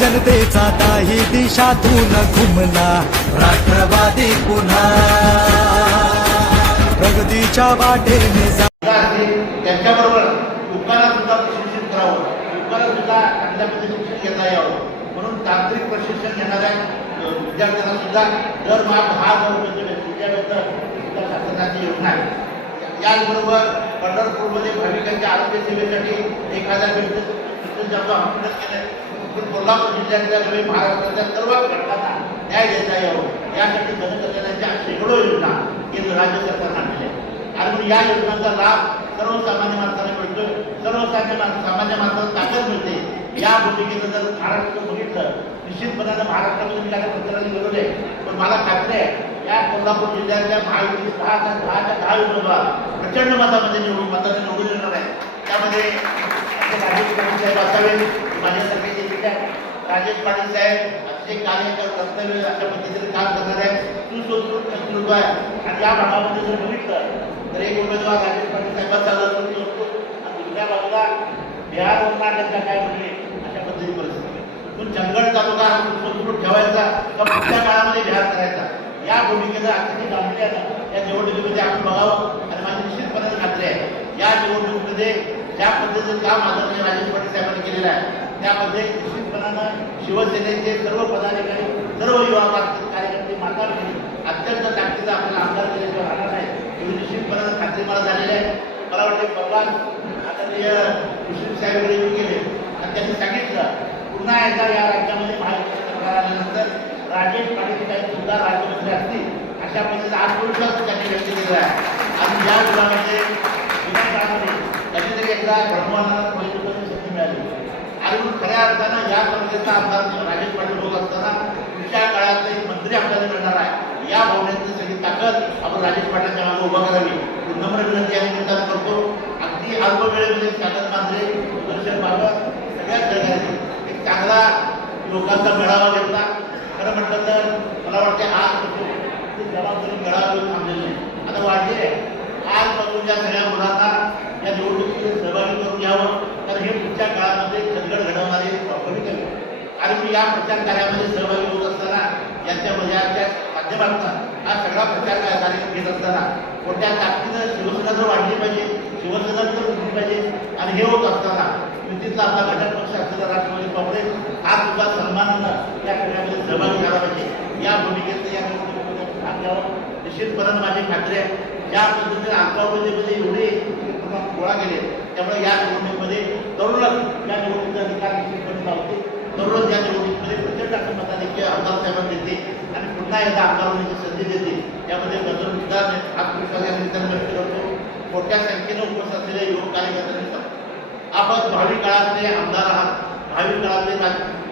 जनतेचा दाही दिशातून घुमला राष्ट्रवादी पुन्हा. प्रगतीच्या वाटेने त्यांच्याबरोबर लोकांना सुद्धा प्रशिक्षण करावं. लोकांना सुद्धा चांगल्या पद्धतीने शिक्षण घेता यावं. म्हणून तांत्रिक प्रशिक्षण घेणाऱ्या विद्यार्थ्यांना सुद्धा दर दहा हा रुपयाचं म्हणजे शासनाची योजना आहे. याचबरोबर पंढरपूरमध्ये भाविकांच्या आरोग्य सेवेसाठी एक हजार बेडचं जातो हॉस्पिटल केलं सोलापूर जिल्ह्यातल्या नव्हे महाराष्ट्रातल्या सर्वात घटकांना न्याय देता यावं. यासाठी जनकल्याणाच्या शेकडो योजना केंद्र राज्य सरकारनं आणलेल्या आहेत आणि मग या योजनांचा लाभ सर्वसामान्य माणसाला मिळतो सर्वसामान्य माणसं सामान्य माणसाला ताकद मिळते. या भूमिकेचं जर महाराष्ट्र बघितलं निश्चितपणानं महाराष्ट्रामध्ये मी काही पत्राने गेलेलो आहे. पण मला खात्री आहे या कोल्हापूर जिल्ह्यातल्या महायुती दहाच्या दहाच्या दहा उमेदवार प्रचंड मतामध्ये निवडून मताने निवडून येणार आहे त्यामध्ये आपले साहेब असावेत. राजेश पाटील साहेब अतिशय कार्यकर कर्तव्य अशा पद्धतीने काम करणार आहेत सुसंस्कृत नेतृत्व आहे आणि या भागामध्ये जर बघितलं तर एक उमेदवार राजेश पाटील साहेबांचा जर सुसंस्कृत आणि दुसऱ्या बाजूला बिहार कर्नाटकच्या काय म्हणले अशा पद्धतीची परिस्थिती आहे. पण चंदगड तालुका हा सुसंस्कृत ठेवायचा का पुढच्या काळामध्ये बिहार करायचा. या भूमिकेचा अतिशय गांभीर्य या निवडणुकीमध्ये आपण बघावं आणि माझी निश्चितपणे खात्री आहे या निवडणुकीमध्ये ज्या पद्धतीचं काम आदरणीय राजेश पाटील साहेबांनी केलेलं आहे त्यामध्ये निश्चितपणानं शिवसेनेचे सर्व पदाधिकारी सर्व युवा कार्यकर्ते माता अत्यंत ताकदीचा आपल्याला आमदार केल्याशिवाय राहणार नाही. एवढी निश्चितपणानं खात्री मला झालेली आहे मला वाटते भगवान आदरणीय मुस्लिम साहेब येऊन गेले. आणि त्यांनी सांगितलं पुन्हा एकदा या राज्यामध्ये महायुती सरकार आल्यानंतर राजेश पाटील साहेब सुद्धा राज्यमंत्री असतील. अशा पद्धतीचा आत्मविश्वास त्यांनी व्यक्त केलेला आहे. आणि या विभागामध्ये विनाकाळामध्ये कधीतरी एकदा धर्मवानाला पहिली संधी मिळाली आणि म्हणून खऱ्या अर्थानं या समितीचा आमदार राजेश पाटील होत असताना पुढच्या काळात एक मंत्री आपल्याला मिळणार आहे. या भावनेची सगळी ताकद आपण राजेश पाटलांच्या मागे उभा करावी. नम्र विनंती या निमित्तानं करतो. अगदी अल्प वेळेमध्ये कागद मांजरे दर्शन बाबत सगळ्याच जगाने एक चांगला लोकांचा मेळावा घेतला. खरं म्हटलं तर मला वाटते आज जबाबदारी मेळावा घेऊन थांबलेली आता वाढली आहे. आजपासून ज्या सगळ्या मुलांना या निवडणुकीत सहभागी करून घ्यावं तर हे पुढच्या काळामध्ये चंदगड घडवणारे प्रॉपर्टी कमी आणि मी या प्रचार कार्यामध्ये सहभागी होत असताना यांच्या याच्या माध्यमातून हा सगळा प्रचार काय- कार्यक्रम घेत असताना मोठ्या ताकदीनं शिवसेना जर वाढली पाहिजे शिवसेना जर उठली पाहिजे आणि हे होत असताना युतीतला आपला घटक पक्ष असलेला राष्ट्रवादी काँग्रेस हा सुद्धा सन्मानानं या कार्यामध्ये सहभागी झाला पाहिजे. या भूमिकेत या निवडणुकीमध्ये भाग माझी खात्री आहे ज्या पद्धतीने अल्पावधीमध्ये एवढे गोळा केले त्यामुळे या निवडणुकीमध्ये तरुणच या निवडणुकीचा अधिकार निश्चितपणे लावते दररोज या निवडणुकीमध्ये प्रचंड असं मताधिक्य आमदार साहेबांना देते आणि पुन्हा एकदा आमदार होण्याची संधी देते. यामध्ये बदल सुद्धा आत्मविश्वास या निमित्तानं व्यक्त करतो. मोठ्या संख्येनं उपस्थित असलेल्या युवक कार्यकर्त्यांनी आपण भावी काळातले आमदार आहात. भावी काळातले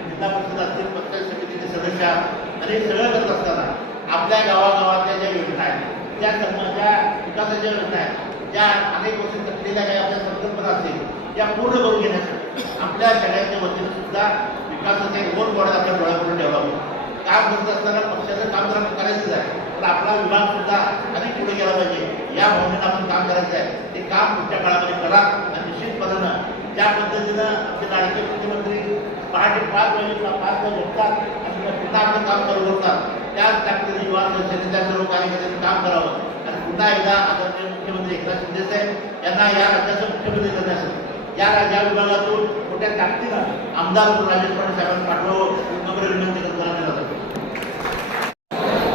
जिल्हा परिषद असतील पंचायत समितीचे सदस्य आहात. आणि हे सगळं करत असताना आपल्या गावागावातल्या ज्या योजना आहेत त्या समाजा विकासाच्या योजना आहेत ज्या अनेक वर्ष थकलेल्या काही आपल्या संकल्पना असतील त्या पूर्ण करून घेण्यासाठी आपल्या सगळ्यांच्या वतीनं सुद्धा विकासाचा एक गोल बॉर्ड आपल्या डोळ्यापुढे ठेवावं. काम करत असताना पक्षाचं काम तर आपण करायचंच आहे. पण आपला विभाग सुद्धा अधिक पुढे गेला पाहिजे. या भावनेनं आपण काम करायचं आहे. ते काम पुढच्या काळामध्ये करा आणि निश्चितपणानं ज्या पद्धतीनं आमचे लाडके मुख्यमंत्री पहाटे पाच वाजेला पाच वाजे उठतात आणि पुन्हा आपलं काम करू करतात त्याच ताकदीने युवा संघटनेच्या सर्व कार्यकर्त्यांनी काम करावं. आणि पुन्हा एकदा आदरणीय मुख्यमंत्री एकनाथ शिंदे साहेब यांना या राज्याचं मुख्यमंत्री करण्यासाठी या राज्या विभागातून मोठ्या ताकदीनं आमदार म्हणून राजेश पाटील साहेबांना पाठवावं ही नम्र विनंती करताना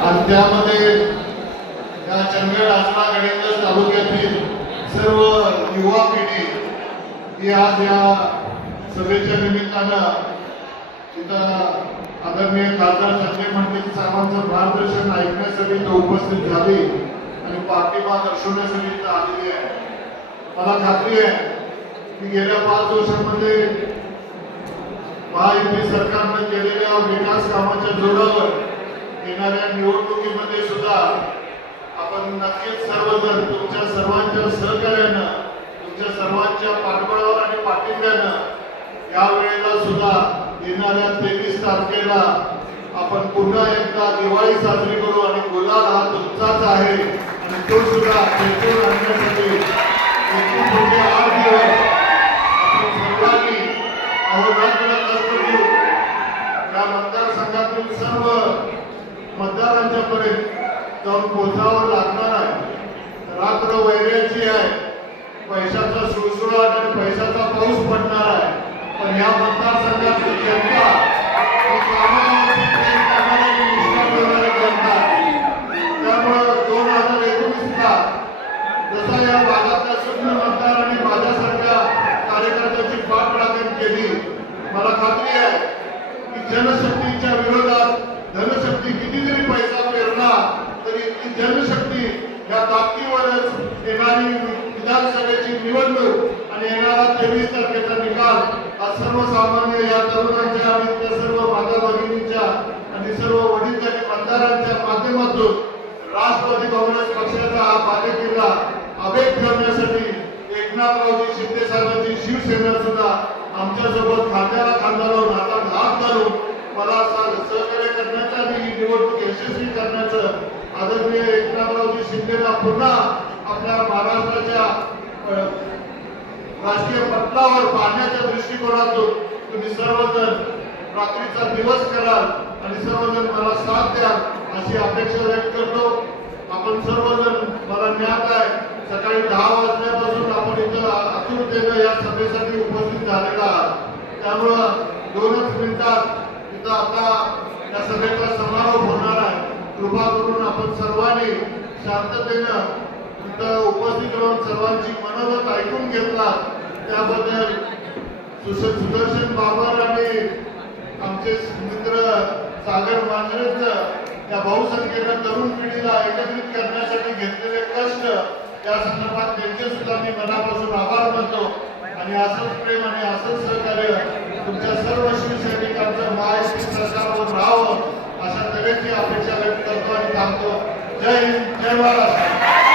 आणि त्यामध्ये या चंदगड आसना गणेश तालुक्यातील सर्व युवा पिढी ही आज या सभेच्या निमित्तानं तिथं आदरणीय खासदार संजय मंडलिक साहेबांचं मार्गदर्शन ऐकण्यासाठी इथं उपस्थित झाली आणि पाठिंबा दर्शवण्यासाठी आलेली आहे. मला खात्री आहे की गेल्या पाच वर्षांमध्ये महायुती सरकारनं केलेल्या विकास कामाच्या जोरावर येणाऱ्या निवडणुकीमध्ये सुद्धा आपण नक्कीच सर्वजण तुमच्या सर्वांच्या सहकार्यानं तुमच्या सर्वांच्या पाठबळावर आणि पाठिंब्यानं यावेळेला सुद्धा येणाऱ्या तेवीस तारखेला आपण पुन्हा एकदा दिवाळी साजरी करू आणि गुलाल हा तुमचाच आहे. आणि तो सुद्धा पेटून आणण्यासाठी आठ दिवस आपण सर्वांनी अहोरात्र कष्ट घेऊ सर्व मतदारांच्या पर्यंत जाऊन पोहोचावं लागणार आहे. रात्र वैर्याची आहे. पैशाचा सुळसुळाट आणि पैशाचा पाऊस पडणार आहे. पण या मतदारसंघातील मला खात्री आहे की जनशक्तीच्या विरोधात जनशक्ती किती जरी पैसा पेरला तरी ती जनशक्ती या ताकदीवरच येणारी विधानसभेची निवडणूक आणि येणारा तेवीस तारखेचा निकाल हा सर्वसामान्य या तरुणांच्या आणि त्या सर्व माता भगिनींच्या आणि सर्व वडील आणि मतदारांच्या माध्यमातून राष्ट्रवादी काँग्रेस पक्षाचा हा बालेकिल्ला अभेद ठेवण्यासाठी एकनाथरावजी शिंदे साहेबांची शिवसेना सुद्धा आमच्यासोबत खांद्याला खांदा लावून हातात हात घालून मला सहकार्य करण्याचं आणि ही निवडणूक यशस्वी करण्याचं आदरणीय एकनाथरावजी शिंदेला पुन्हा आपल्या महाराष्ट्राच्या अ, राजकीय पटलावर पाहण्याच्या दृष्टिकोनातून तुम्ही सर्वजण रात्रीचा दिवस कराल आणि सर्वजण मला साथ द्या अशी अपेक्षा व्यक्त करतो. आपण सर्वजण मला ज्ञात आहे सकाळी दहा वाजल्यापासून आपण इथं आतुरतेनं या सभेसाठी उपस्थित झालेला आहात. त्यामुळं दोनच मिनिटात इथं आता या सभेचा समारोप होणार आहे. कृपा करून आपण सर्वांनी शांततेनं इथं उपस्थित राहून सर्वांची मनोगत ऐकून घेतला त्याबद्दल सुदर्शन बाबर आणि आमचे मित्र सागर मांजरेच या बहुसंख्येनं तरुण पिढीला एकत्रित करण्यासाठी घेतलेले कष्ट या संदर्भात त्यांचे सुद्धा मी मनापासून आभार मानतो. आणि असंच प्रेम आणि असंच सहकार्य तुमच्या सर्व शिवसैनिकांचं महायुती सरकारवर राहावं अशा तऱ्हेची अपेक्षा व्यक्त करतो आणि थांबतो. जय हिंद जय महाराष्ट्र.